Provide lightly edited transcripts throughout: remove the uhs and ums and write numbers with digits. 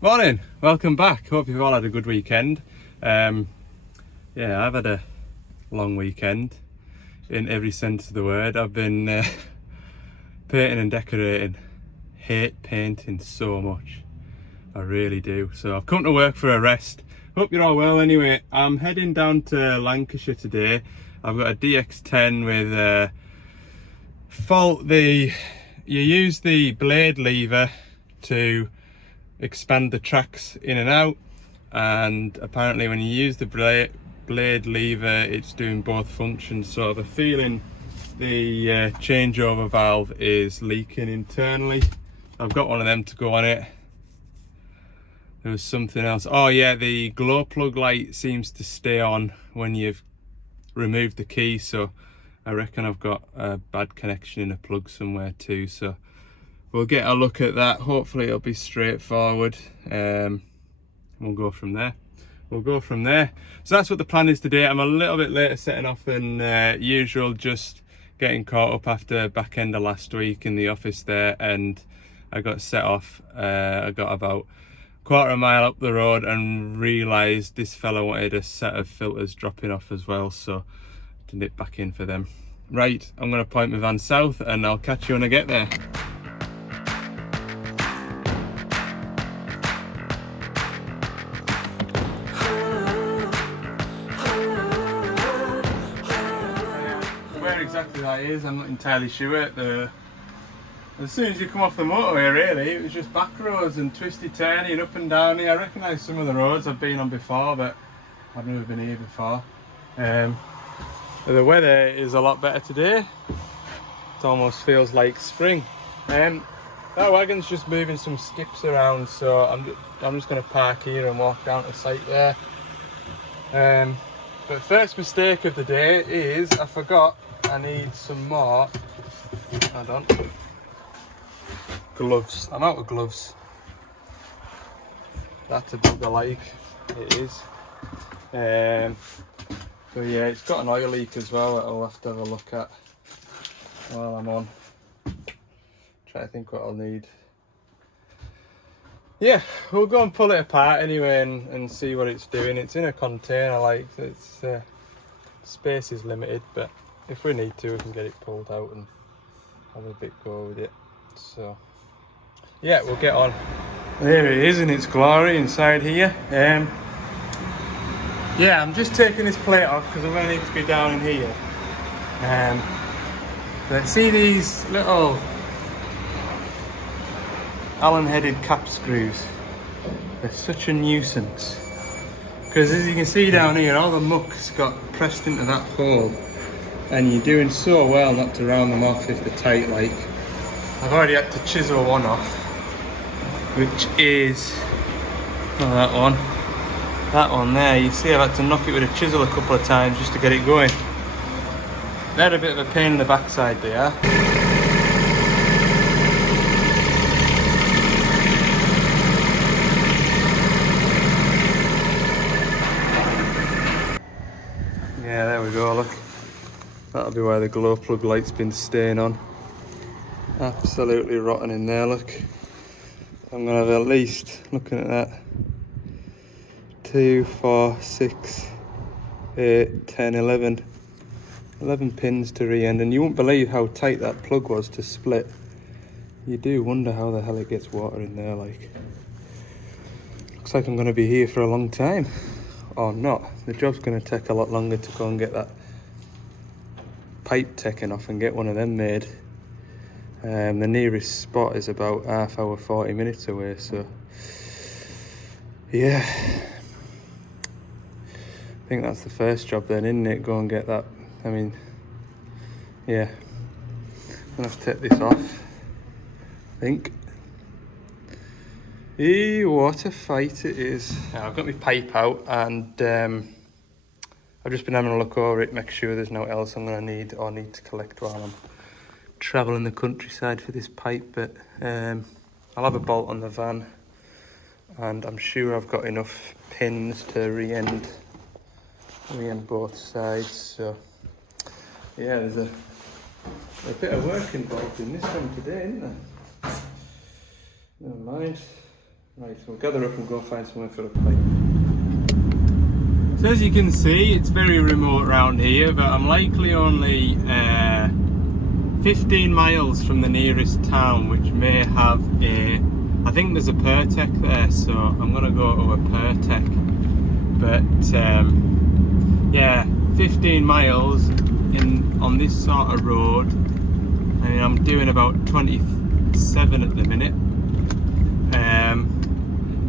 Morning, welcome back. Hope you've all had a good weekend. Yeah, I've had a long weekend in every sense of the word. I've been painting and decorating. Hate painting so much, I really do. So I've come to work for a rest. Hope you're all well anyway. I'm heading down to Lancashire today. I've got a DX10 with you use the blade lever to expand the tracks in and out, and apparently when you use the blade lever it's doing both functions. So the feeling the changeover valve is leaking internally. I've got one of them to go on it. There was something else. Oh yeah, the glow plug light seems to stay on when you've removed the key, so I reckon I've got a bad connection in a plug somewhere too. So we'll get a look at that. Hopefully it'll be straightforward. We'll go from there. So that's what the plan is today. I'm a little bit later setting off than usual, just getting caught up after back end of last week in the office there, and I got set off. I got about quarter of a mile up the road and realised this fella wanted a set of filters dropping off as well, so to nip back in for them. Right, I'm going to point my van south and I'll catch you when I get there. Where exactly that is, I'm not entirely sure. As soon as you come off the motorway, really, it was just back roads and twisty turny and up and down here. I recognise some of the roads I've been on before, but I've never been here before. The weather is a lot better today. It almost feels like spring. That wagon's just moving some skips around, so I'm just going to park here and walk down to the site there. But first mistake of the day is I forgot I need some more. Hold on. Gloves. I'm out of gloves. That's a bugger like. It is. But yeah, it's got an oil leak as well that I'll have to have a look at while I'm on. Try to think what I'll need. Yeah, we'll go and pull it apart anyway and see what it's doing. It's in a container, like, it's space is limited, but if we need to we can get it pulled out and have a bit go with it. So yeah, we'll get on. There it is in its glory inside here. Yeah, I'm just taking this plate off because I'm going to need to be down in here. But see these little Allen-headed cap screws? They're such a nuisance. Because as you can see down here, all the muck's got pressed into that hole. And you're doing so well not to round them off if they're tight like. I've already had to chisel one off, which is that one there. You see I've had to knock it with a chisel a couple of times just to get it going. They're a bit of a pain in the backside, they are. Yeah, there we go, look. That'll be where the glow plug light's been staying on. Absolutely rotten in there, look. I'm gonna have at least, looking at that, 2, 4, 6, 8, 10, 11 pins to re-end, and you won't believe how tight that plug was to split. You do wonder how the hell it gets water in there, like. Looks like I'm gonna be here for a long time. Or not. The job's gonna take a lot longer to go and get that pipe taken off and get one of them made. The nearest spot is about half hour, 40 minutes away, so yeah. I think that's the first job then, isn't it? Go and get that. I mean, yeah. I'm gonna have to take this off, I think. What a fight it is. Now, I've got my pipe out and I've just been having a look over it, make sure there's no else I'm gonna need to collect while I'm travelling the countryside for this pipe, but I'll have a bolt on the van and I'm sure I've got enough pins to re-end both sides. So yeah, there's a bit of work involved in this one today, isn't there? Never mind. Right, so we'll gather up and go find somewhere for a pipe. So as you can see, it's very remote around here, but I'm likely only 15 miles from the nearest town, which may have I think there's a Pertec there, so I'm going to go to a Pertec. But yeah, 15 miles on this sort of road. I mean, I'm doing about 27 at the minute.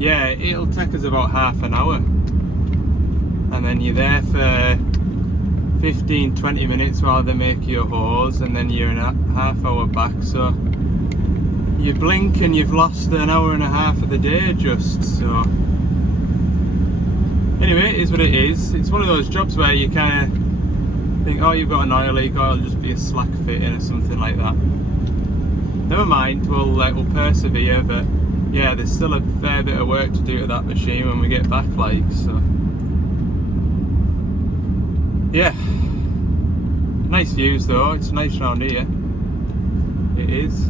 Yeah, it'll take us about half an hour. And then you're there for 15-20 minutes while they make your hose, and then you're in a half hour back, so you blink and you've lost an hour and a half of the day just. So anyway, it is what it is. It's one of those jobs where you kind of think, oh, you've got an oil leak, or it'll just be a slack fitting or something like that. Never mind, we'll persevere, but yeah, there's still a fair bit of work to do to that machine when we get back, like, so. Yeah, nice views though, it's nice round here. It is.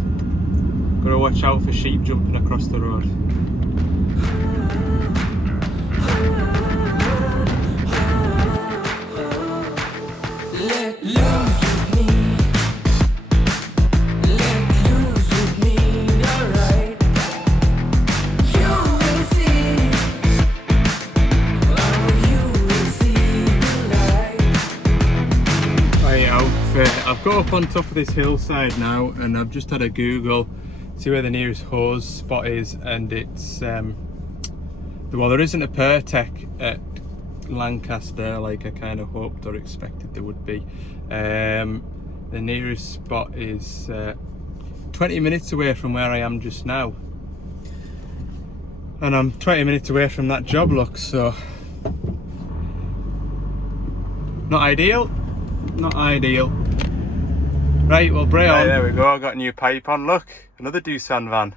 Gotta watch out for sheep jumping across the road. I've got up on top of this hillside now, and I've just had a Google, see where the nearest hose spot is, and it's well, there isn't a Pertec at Lancaster like I kind of hoped or expected there would be. The nearest spot is 20 minutes away from where I am just now, and I'm 20 minutes away from that job, look, so not ideal, not ideal. Right, well, bray on. There we go, I got a new pipe on, look, another Doosan van.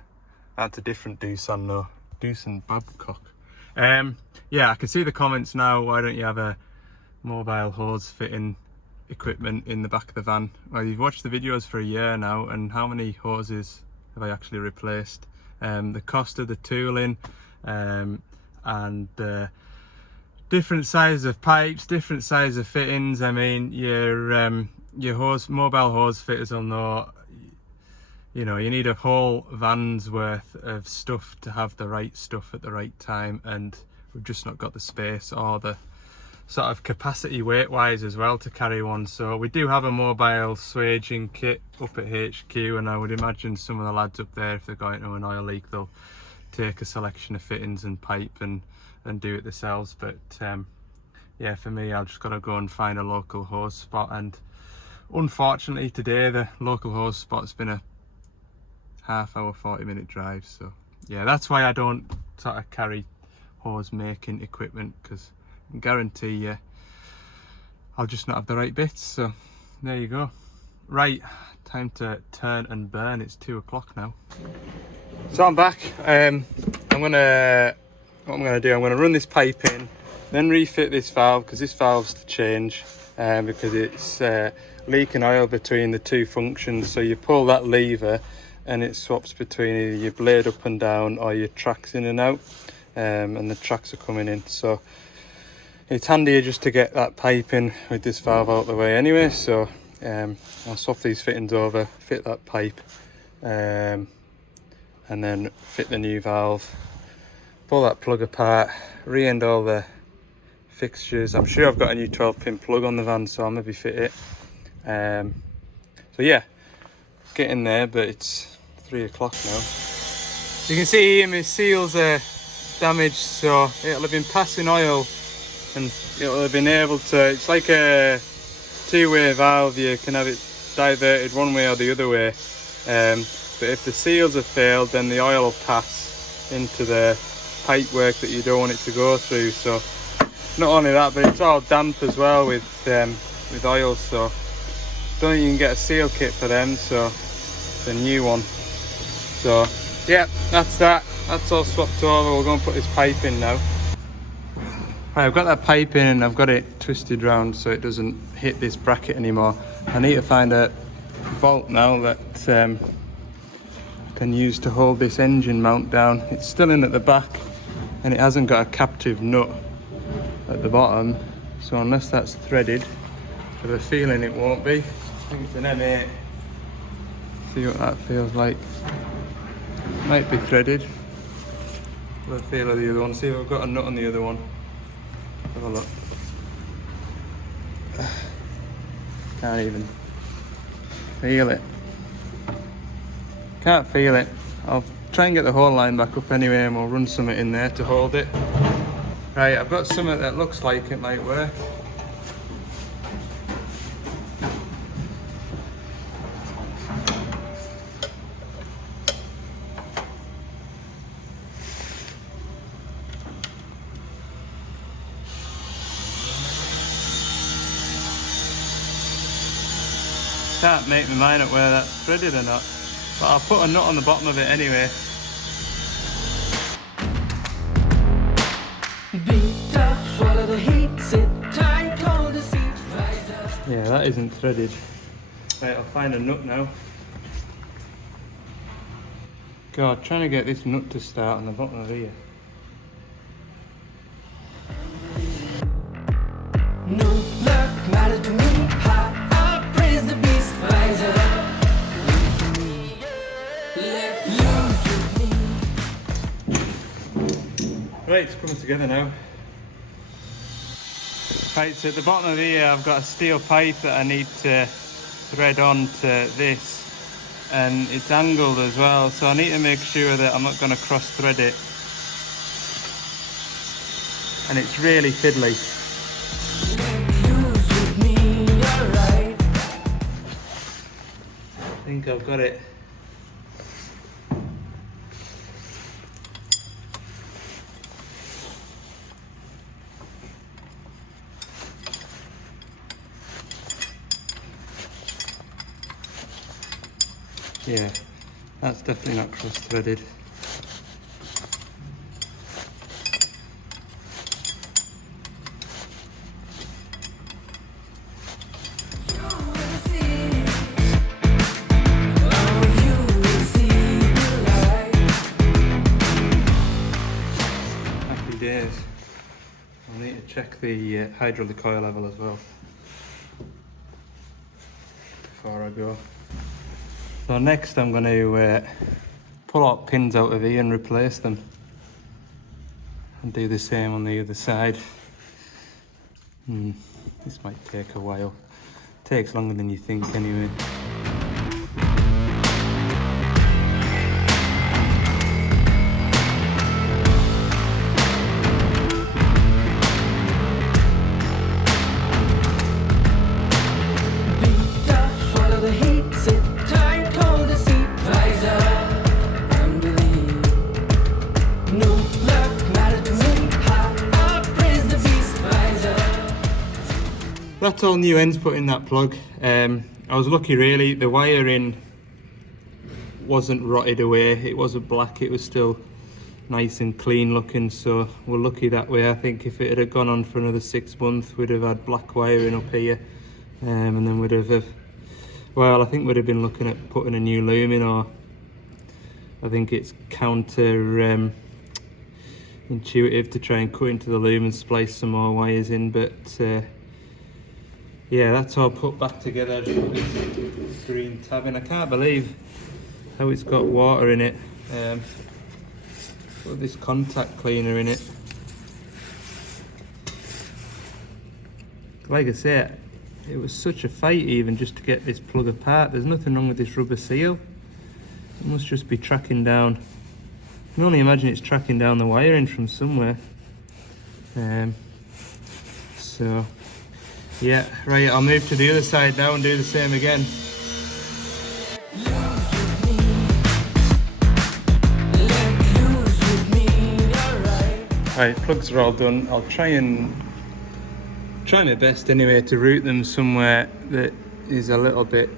That's a different Doosan though, Doosan Babcock. Yeah, I can see the comments now, why don't you have a mobile hose fitting equipment in the back of the van? Well, you've watched the videos for a year now, and how many hoses have I actually replaced? The cost of the tooling, and the different sizes of pipes, different sizes of fittings. I mean, your mobile hose fitters will know, you know, you need a whole van's worth of stuff to have the right stuff at the right time, and we've just not got the space or the sort of capacity weight wise as well to carry one. So we do have a mobile swaging kit up at HQ, and I would imagine some of the lads up there, if they're going to an oil leak, they'll take a selection of fittings and pipe and do it themselves. But yeah, for me, I've just got to go and find a local hose spot, and unfortunately today the local hose spot's been a half hour 40-minute drive. So yeah, that's why I don't sort of carry hose making equipment, because I can guarantee you I'll just not have the right bits. So there you go. Right, time to turn and burn. It's 2 o'clock now. So I'm back. what I'm gonna do, I'm gonna run this pipe in, then refit this valve, because this valve's to change because it's leaking oil between the two functions. So you pull that lever and it swaps between either your blade up and down or your tracks in and out, and the tracks are coming in. So it's handier just to get that pipe in with this valve out of the way anyway. So I'll swap these fittings over, fit that pipe, and then fit the new valve, pull that plug apart, re-end all the fixtures. I'm sure I've got a new 12-pin plug on the van, so I'll maybe fit it. So yeah, get in there, but it's 3 o'clock now. You can see here my seals are damaged, so it'll have been passing oil and it'll have been able to, it's like a two-way valve, you can have it diverted one way or the other way, but if the seals have failed, then the oil will pass into the pipe work that you don't want it to go through. So not only that, but it's all damp as well with oil, so don't think you can get a seal kit for them, so it's a new one. So yeah, that's all swapped over. We're going to put this pipe in now. Right, I've got that pipe in and I've got it twisted round so it doesn't hit this bracket anymore. I need to find a bolt now that can can use to hold this engine mount down. It's still in at the back and it hasn't got a captive nut at the bottom, so unless that's threaded, I have a feeling it won't be. I think it's an M8. See what that feels like. Might be threaded. Have a feel of the other one. See if I've got a nut on the other one. Have a look. Can't even feel it. Can't feel it. I'll try and get the whole line back up anyway, and we'll run something in there to hold it. Right, I've got something that looks like it might work. Can't make my mind up whether that's threaded or not, but I'll put a nut on the bottom of it anyway. Yeah, that isn't threaded. Right, I'll find a nut now. God, trying to get this nut to start on the bottom of here. No luck matter to me. I praise the beast riser. Let loose with me. Right, it's coming together now. Right, so at the bottom of here I've got a steel pipe that I need to thread on to this, and it's angled as well, so I need to make sure that I'm not going to cross thread it, and it's really fiddly. I think I've got it. Yeah, that's definitely not cross-threaded. Happy days. I'll need to check the hydraulic oil level as well before I go. So next I'm going to pull out pins out of here and replace them, and do the same on the other side. This might take a while. Takes longer than you think anyway. That's all new ends put in that plug. I was lucky really, the wiring wasn't rotted away, it wasn't black, it was still nice and clean looking, so we're lucky that way. I think if it had gone on for another 6 months we'd have had black wiring up here, and then we'd have, well, I think we'd have been looking at putting a new loom in, or I think it's counter intuitive to try and cut into the loom and splice some more wires in, but yeah, that's all put back together. I just put this green tab in. I can't believe how it's got water in it. Put this contact cleaner in it. Like I said, it was such a fight even just to get this plug apart. There's nothing wrong with this rubber seal. It must just be tracking down. I can only imagine it's tracking down the wiring from somewhere. So yeah, right, I'll move to the other side now and do the same again. Right, plugs are all done. I'll try my best anyway to route them somewhere that is a little bit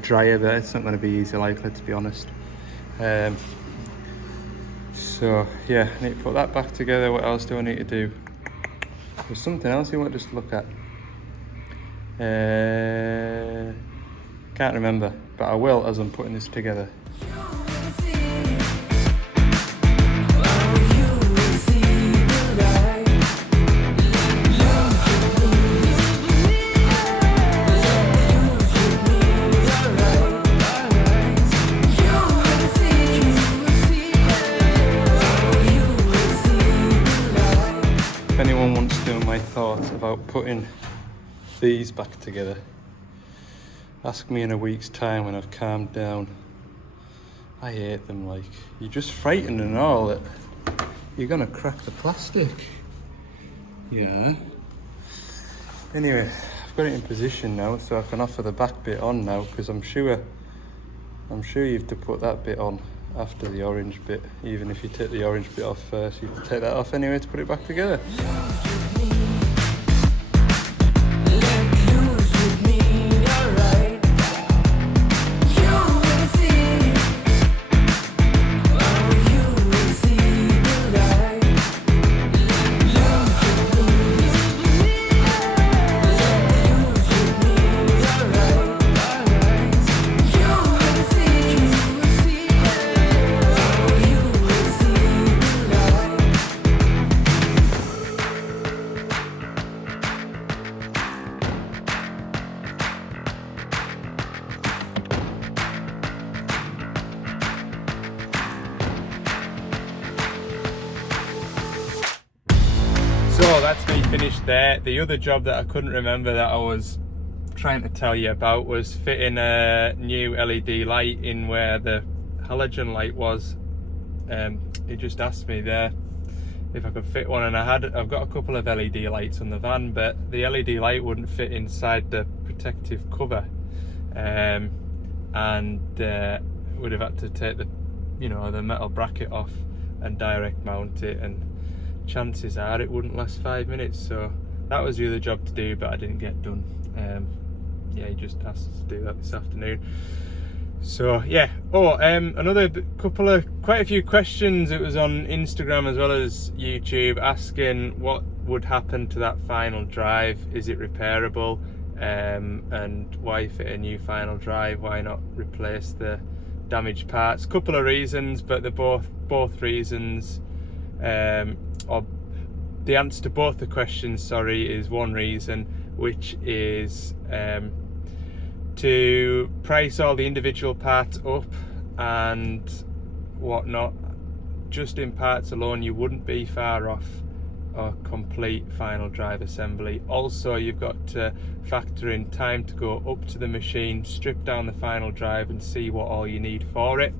drier, but it's not going to be easy likely, to be honest. So yeah, I need to put that back together. What else do I need to do? There's something else you want us to look at. Can't remember. but I will as I'm putting this together. If anyone wants to know my thoughts about putting these back together, ask me in a week's time when I've calmed down. I hate them, like, you're just frightened and all that you're gonna crack the plastic. Yeah. Anyway, I've got it in position now, so I can offer the back bit on now, because I'm sure you have to put that bit on after the orange bit. Even if you take the orange bit off first, you have to take that off anyway to put it back together. So that's me finished there. The other job that I couldn't remember that I was trying to tell you about was fitting a new LED light in where the halogen light was. It just asked me there if I could fit one, and I've got a couple of LED lights on the van, but the LED light wouldn't fit inside the protective cover, and would have had to take the metal bracket off and direct mount it, and chances are it wouldn't last 5 minutes. So that was the other job to do, but I didn't get done. Yeah, he just asked us to do that this afternoon. So yeah. Another quite a few questions. It was on Instagram as well as YouTube, asking what would happen to that final drive. Is it repairable? And why fit a new final drive? Why not replace the damaged parts? Couple of reasons, but they're both reasons. Or the answer to both the questions, is one reason, which is to price all the individual parts up and whatnot. Just in parts alone, you wouldn't be far off a complete final drive assembly. Also, you've got to factor in time to go up to the machine, strip down the final drive and see what all you need for it.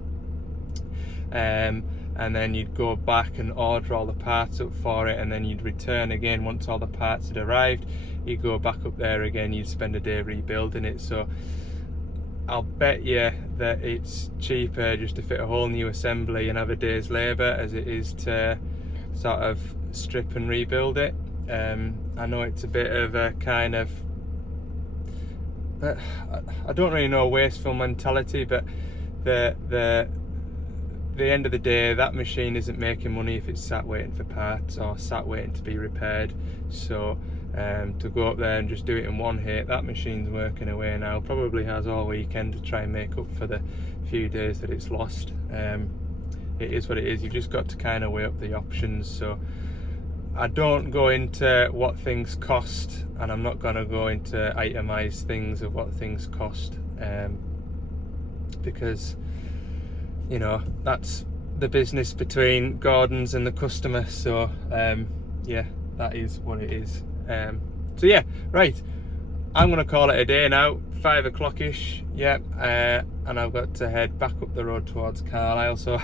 And then you'd go back and order all the parts up for it, and then you'd return again once all the parts had arrived. You go back up there again, you'd spend a day rebuilding it. So I'll bet you that it's cheaper just to fit a whole new assembly and have a day's labour as it is to sort of strip and rebuild it. I know it's a bit of a kind of, but I don't really know, wasteful mentality, but the end of the day, that machine isn't making money if it's sat waiting for parts or sat waiting to be repaired. So to go up there and just do it in one hit, that machine's working away now, probably has all weekend to try and make up for the few days that it's lost. It is what it is. You've just got to kind of weigh up the options. So I don't go into what things cost, and I'm not going to go into itemized things of what things cost, because that's the business between Gordon's and the customer. So yeah, that is what it is. So yeah, right, I'm gonna call it a day now. 5 o'clock-ish, yeah, and I've got to head back up the road towards Carlisle, so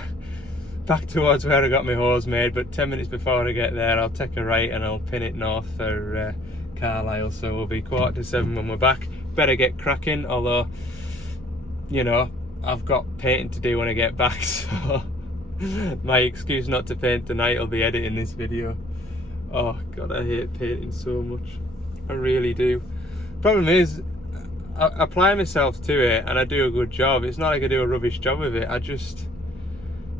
back towards where I got my hose made. But 10 minutes before I get there, I'll take a right and I'll pin it north for Carlisle, so we'll be 6:45 when we're back. Better get cracking, although I've got painting to do when I get back, so my excuse not to paint tonight will be editing this video. Oh god, I hate painting so much, I really do. Problem is, I apply myself to it and I do a good job. It's not like I do a rubbish job of it. It's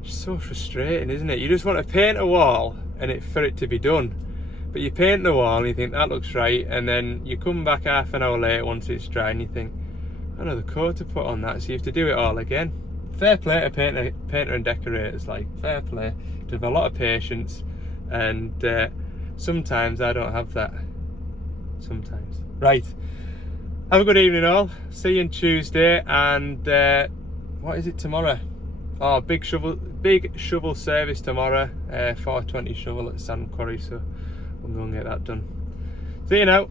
so frustrating, isn't it? You just want to paint a wall and for it to be done, but you paint the wall and you think that looks right, and then you come back half an hour later once it's dry and you think, another coat to put on that, so you have to do it all again. Fair play to painter and decorators, like, fair play. To have a lot of patience, and sometimes I don't have that. Sometimes. Right. Have a good evening all. See you on Tuesday, and what is it tomorrow? Oh, big shovel service tomorrow. 420 shovel at Sand Quarry, so we'll go and get that done. See you now.